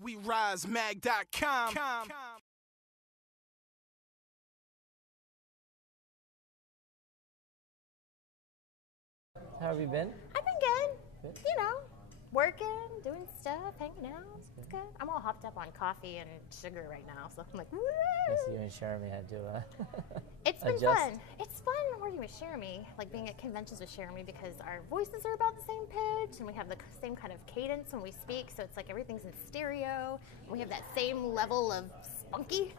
WeRiseMag.com. How have you been? I've been good. You know, working, doing stuff, hanging out. It's good. I'm all hopped up on coffee and sugar right now, so I'm like, woo! Yes, you and Jeremy had to It's been adjust. fun. It's fun working with Jeremy, like being at conventions with Jeremy, because our voices are about the same pitch and we have the same kind of cadence when we speak, so it's like everything's in stereo. And we have that same level of spunky,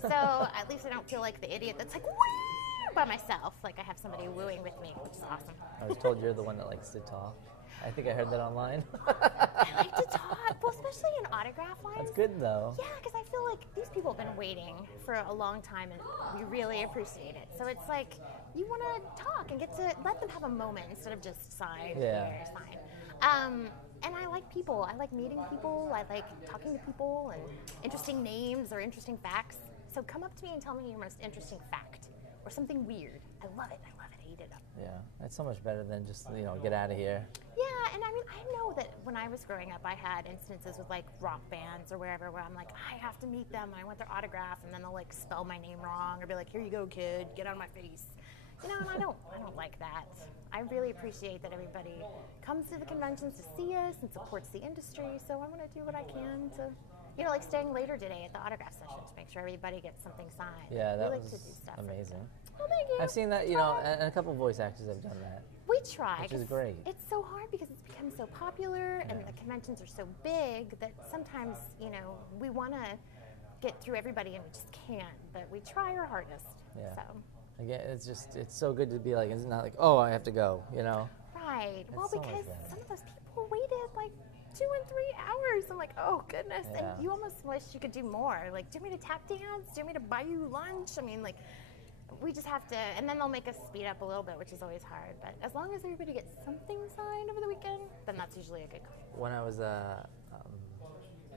so at least I don't feel like the idiot that's like, woo! By myself. Like I have somebody wooing with me, which is awesome. I was told you're the one that likes to talk. I think I heard that online. I like to talk, well, especially in autograph lines. That's good though. Yeah, because I feel like these people have been waiting for a long time and we really appreciate it. So it's like you want to talk and get to let them have a moment instead of just sign here, sign. And I like people. I like meeting people. I like talking to people and interesting names or interesting facts. So come up to me and tell me your most interesting fact or something weird. I love it. I love it. I eat it up. Yeah, that's so much better than just, you know, get out of here. Yeah, and I mean, I know that when I was growing up, I had instances with like rock bands or wherever where I'm like, I have to meet them. I want their autograph, and then they'll like spell my name wrong or be like, here you go, kid, get out of my face. You know, and I don't like that. I really appreciate that everybody comes to the conventions to see us and supports the industry. So I'm going to do what I can to, you know, like staying later today at the autograph session to make sure everybody gets something signed. Yeah, that we like was to do stuff amazing. Like that. Oh, thank you. I've seen that, you know, and a couple voice actors have done that. We try. Which is great. It's so hard because it's become so popular and the conventions are so big that sometimes, you know, we want to get through everybody and we just can't, but we try our hardest. Yeah. So. Again, it's just, it's so good to be like, it's not like, oh, I have to go, you know? Right. It's well, so because much better. some of those people waited like 2 and 3 hours. I'm like, oh, goodness. Yeah. And you almost wish you could do more. Like, do you want me to tap dance? Do you want me to buy you lunch? I mean, like, we just have to, and then they'll make us speed up a little bit, which is always hard. But as long as everybody gets something signed over the weekend, then that's usually a good call. When I was, I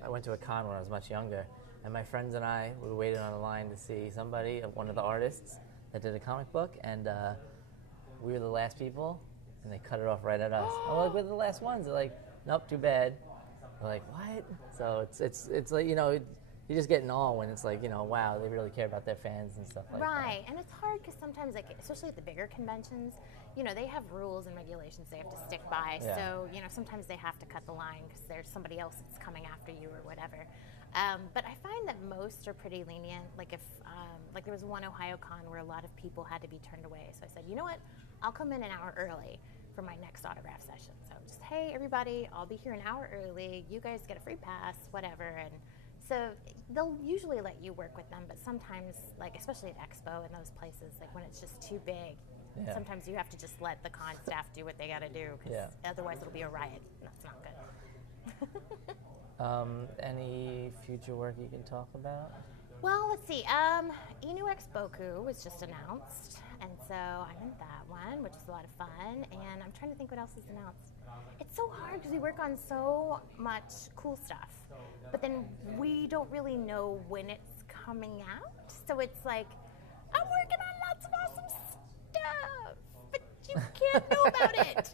went to a con when I was much younger, and my friends and I, we waited on a line to see somebody, one of the artists that did a comic book, and we were the last people, and they cut it off right at us. I'm like, we're the last ones. They're like, nope, too bad. We're like, what? So it's like, you know, you just get in awe when it's like, you know, wow, they really care about their fans and stuff like that. Right, and it's hard because sometimes, like, especially at the bigger conventions, you know, they have rules and regulations they have to stick by. Yeah. So, you know, sometimes they have to cut the line because there's somebody else that's coming after you or whatever. But I find that most are pretty lenient. Like if, like there was one Ohio con where a lot of people had to be turned away. So I said, you know what, I'll come in an hour early for my next autograph session. So just, hey, everybody, I'll be here an hour early. You guys get a free pass, whatever. And so they'll usually let you work with them, but sometimes, like especially at Expo and those places, like when it's just too big, sometimes you have to just let the con staff do what they got to do, because otherwise it'll be a riot, and that's not good. Any future work you can talk about? Well, let's see. Inu X Boku was just announced, and so I'm in that one, which is a lot of fun, and I'm trying to think what else is announced. It's so hard because we work on so much cool stuff, but then we don't really know when it's coming out. So it's like, I'm working on lots of awesome stuff, but you can't know about it.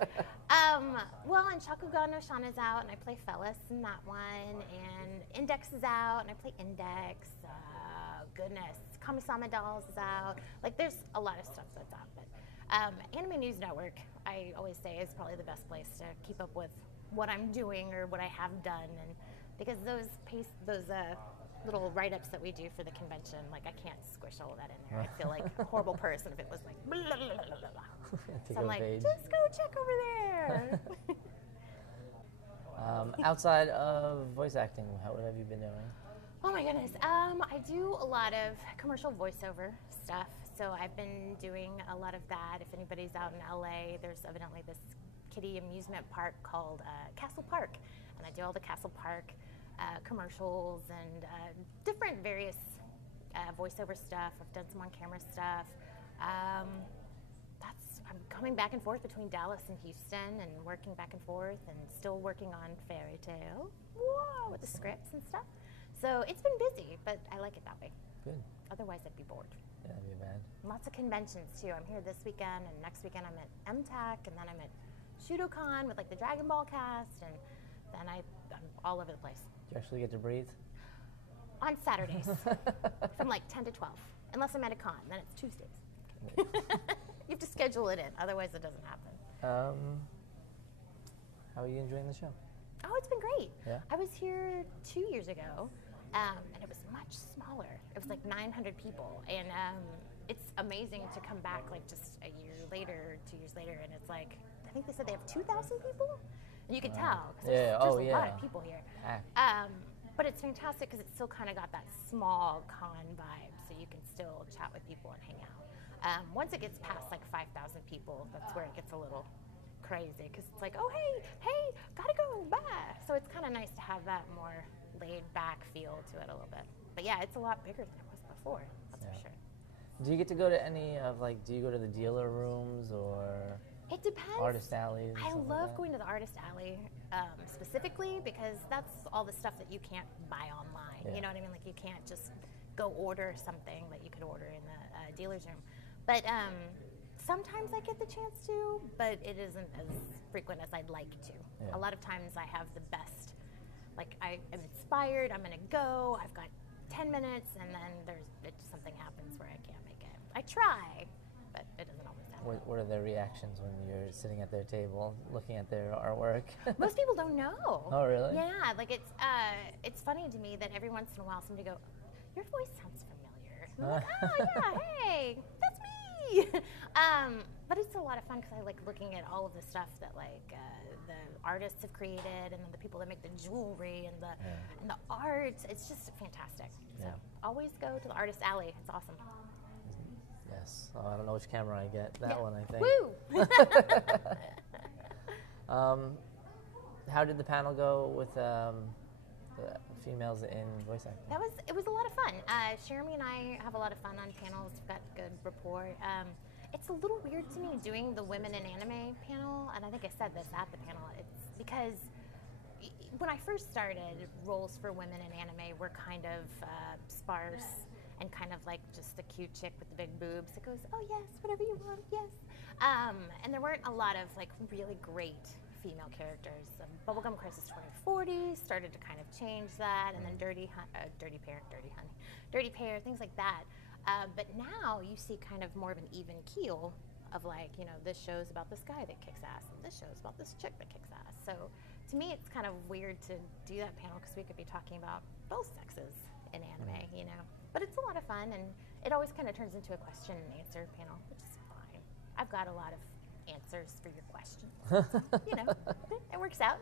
Well, and Shakugan no Shana is out, and I play Fellis in that one, and Index is out, and I play Index. Goodness, Kamisama Dolls is out. Like, there's a lot of stuff that's out, but Anime News Network, I always say, is probably the best place to keep up with what I'm doing or what I have done, and because those little write-ups that we do for the convention, like I can't squish all of that in there. I'd feel like a horrible person if it was like blah, blah, blah, blah, blah. So I'm like, just go check over there. Outside of voice acting, what have you been doing? Oh my goodness. I do a lot of commercial voiceover stuff. So I've been doing a lot of that. If anybody's out in LA, there's evidently this kiddie amusement park called Castle Park. And I do all the Castle Park commercials and different various voiceover stuff. I've done some on-camera stuff. I'm coming back and forth between Dallas and Houston and working back and forth and still working on Fairy Tale with the scripts and stuff. So it's been busy, but I like it that way. Good. Otherwise, I'd be bored. Yeah, that'd be bad. Lots of conventions too. I'm here this weekend, and next weekend I'm at MTech, and then I'm at Tora-Con with like the Dragon Ball cast, and then I'm all over the place. Do you actually get to breathe? On Saturdays, from like 10 to 12, unless I'm at a con, then it's Tuesdays. You have to schedule it in, otherwise it doesn't happen. How are you enjoying the show? Oh, it's been great. Yeah? I was here 2 years ago, and it was much smaller. It was like 900 people, and it's amazing to come back like just a year later, 2 years later, and it's like, I think they said they have 2,000 people? And you can tell, because there's a lot of people here. But it's fantastic because it's still kind of got that small con vibe, so you can still chat with people and hang out. Once it gets past like 5,000 people, that's where it gets a little crazy, because it's like, oh, hey, gotta go, bye. So it's kind of nice to have that more laid-back feel to it a little bit. But yeah, it's a lot bigger than it was before, that's for sure. Do you get to go to any of, like, do you go to the dealer rooms or it depends. Artist alleys? I love going to the artist alley specifically because that's all the stuff that you can't buy online. Yeah. You know what I mean? Like you can't just go order something that you could order in the dealer's room. But sometimes I get the chance to, but it isn't as frequent as I'd like to. Yeah. A lot of times I have the best, like I am inspired, I'm going to go, I've got 10 minutes, and then something happens where I can't make it. I try, but it doesn't always happen. What are their reactions when you're sitting at their table looking at their artwork? Most people don't know. Oh, really? Yeah, like it's funny to me that every once in a while somebody go, your voice sounds familiar. And I'm like, oh yeah, hey, that's me. But it's a lot of fun because I like looking at all of the stuff that like the artists have created, and then the people that make the jewelry and the art. It's just fantastic. So always go to the artist alley. It's awesome. Yes. Oh, I don't know which camera I get. That one, I think. Woo! How did the panel go with the females in voice acting? It was a lot of fun. Jeremy and I have a lot of fun on panels. We've got good rapport. It's a little weird to me doing the women in anime panel, and I think I said this at the panel. It's because when I first started, roles for women in anime were kind of sparse and kind of like just the cute chick with the big boobs that goes, oh yes, whatever you want, yes. And there weren't a lot of like really great female characters. Bubblegum Crisis 2040 started to kind of change that, and then Dirty Pair, things like that. But now you see kind of more of an even keel of like, you know, this show's about this guy that kicks ass, and this show's about this chick that kicks ass. So to me, it's kind of weird to do that panel because we could be talking about both sexes in anime, you know. But it's a lot of fun, and it always kind of turns into a question and answer panel, which is fine. I've got a lot of answers for your questions. You know, it works out.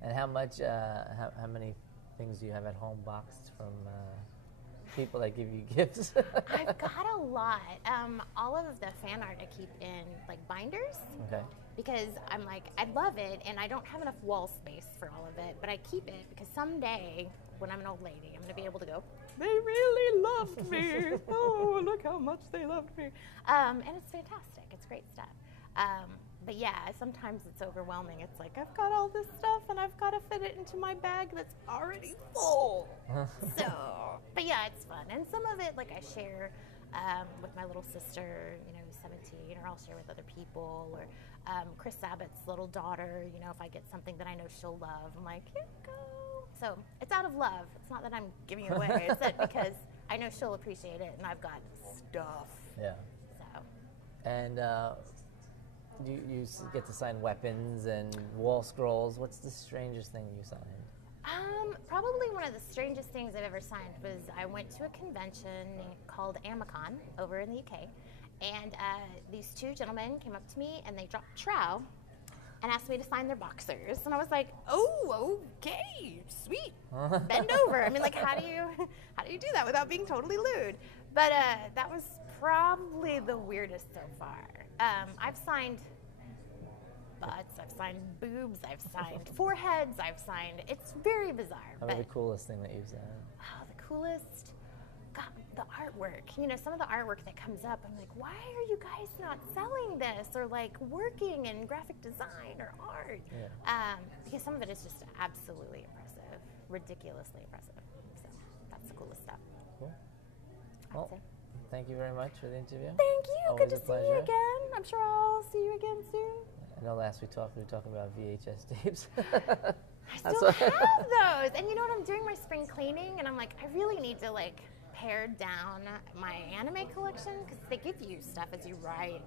And how how many things do you have at home boxed from people that give you gifts? I've got a lot. All of the fan art I keep in like binders. Okay. Because I'm like, I love it, and I don't have enough wall space for all of it, but I keep it because someday, when I'm an old lady, I'm going to be able to go, they really loved me. Oh, look how much they loved me. And it's fantastic. It's great stuff. But yeah, sometimes it's overwhelming. It's like, I've got all this stuff, and I've got to fit it into my bag that's already full. But yeah, it's fun. And some of it, like, I share with my little sister, you know, who's 17, or I'll share with other people, or Chris Sabat's little daughter, you know, if I get something that I know she'll love, I'm like, here you go. So it's out of love. It's not that I'm giving it away. It's that because I know she'll appreciate it, and I've got stuff. Yeah. So. And you get to sign weapons and wall scrolls. What's the strangest thing you signed? Probably one of the strangest things I've ever signed was I went to a convention called Amicon over in the UK, and these two gentlemen came up to me and they dropped trow and asked me to sign their boxers, and I was like, oh, okay, sweet, bend over. I mean, like, how do you do that without being totally lewd? But that was probably the weirdest so far. I've signed butts, I've signed boobs, I've signed foreheads, it's very bizarre. What was the coolest thing that you've signed? Oh, the coolest, God, the artwork. You know, some of the artwork that comes up, I'm like, why are you guys not selling this, or like working in graphic design or art? Yeah. Because some of it is just absolutely impressive, ridiculously impressive. So. Well, thank you very much for the interview. Thank you. Always Good a to see you pleasure. again. I'm sure I'll see you again soon. I know last we were talking about VHS tapes. I still have those. And you know what? I'm doing my spring cleaning, and I'm like, I really need to like pare down my anime collection because they give you stuff as you write.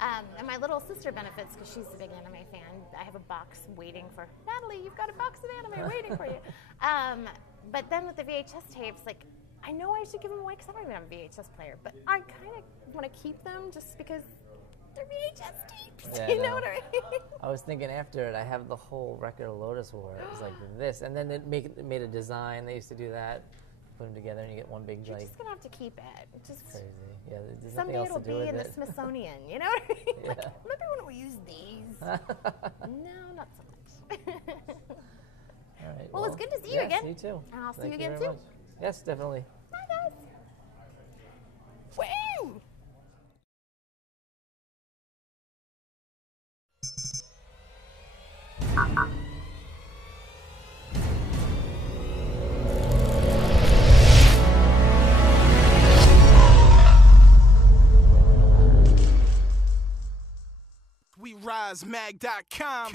And, and my little sister benefits because she's a big anime fan. I have a box waiting for Natalie. You've got a box of anime waiting for you. But then with the VHS tapes, like I know I should give them away because I don't even have a VHS player, but I kind of want to keep them just because they're VHS tapes. Yeah, you know what I mean? I was thinking after it, I have the whole record of Lotus War. It was like this, and then it made a design. They used to do that, put them together, and you get one big You're like. just gonna have to keep it. Just crazy. Yeah, there's nothing someday else it'll to do be with in it. the Smithsonian. You know what I mean? Yeah. Like, remember when we used these? No, not so much. All right. Well, it's good to see you again. You too. And I'll see Thank you again very soon. much. Yes, definitely. Bye, guys. Woo! WeRiseMag.com.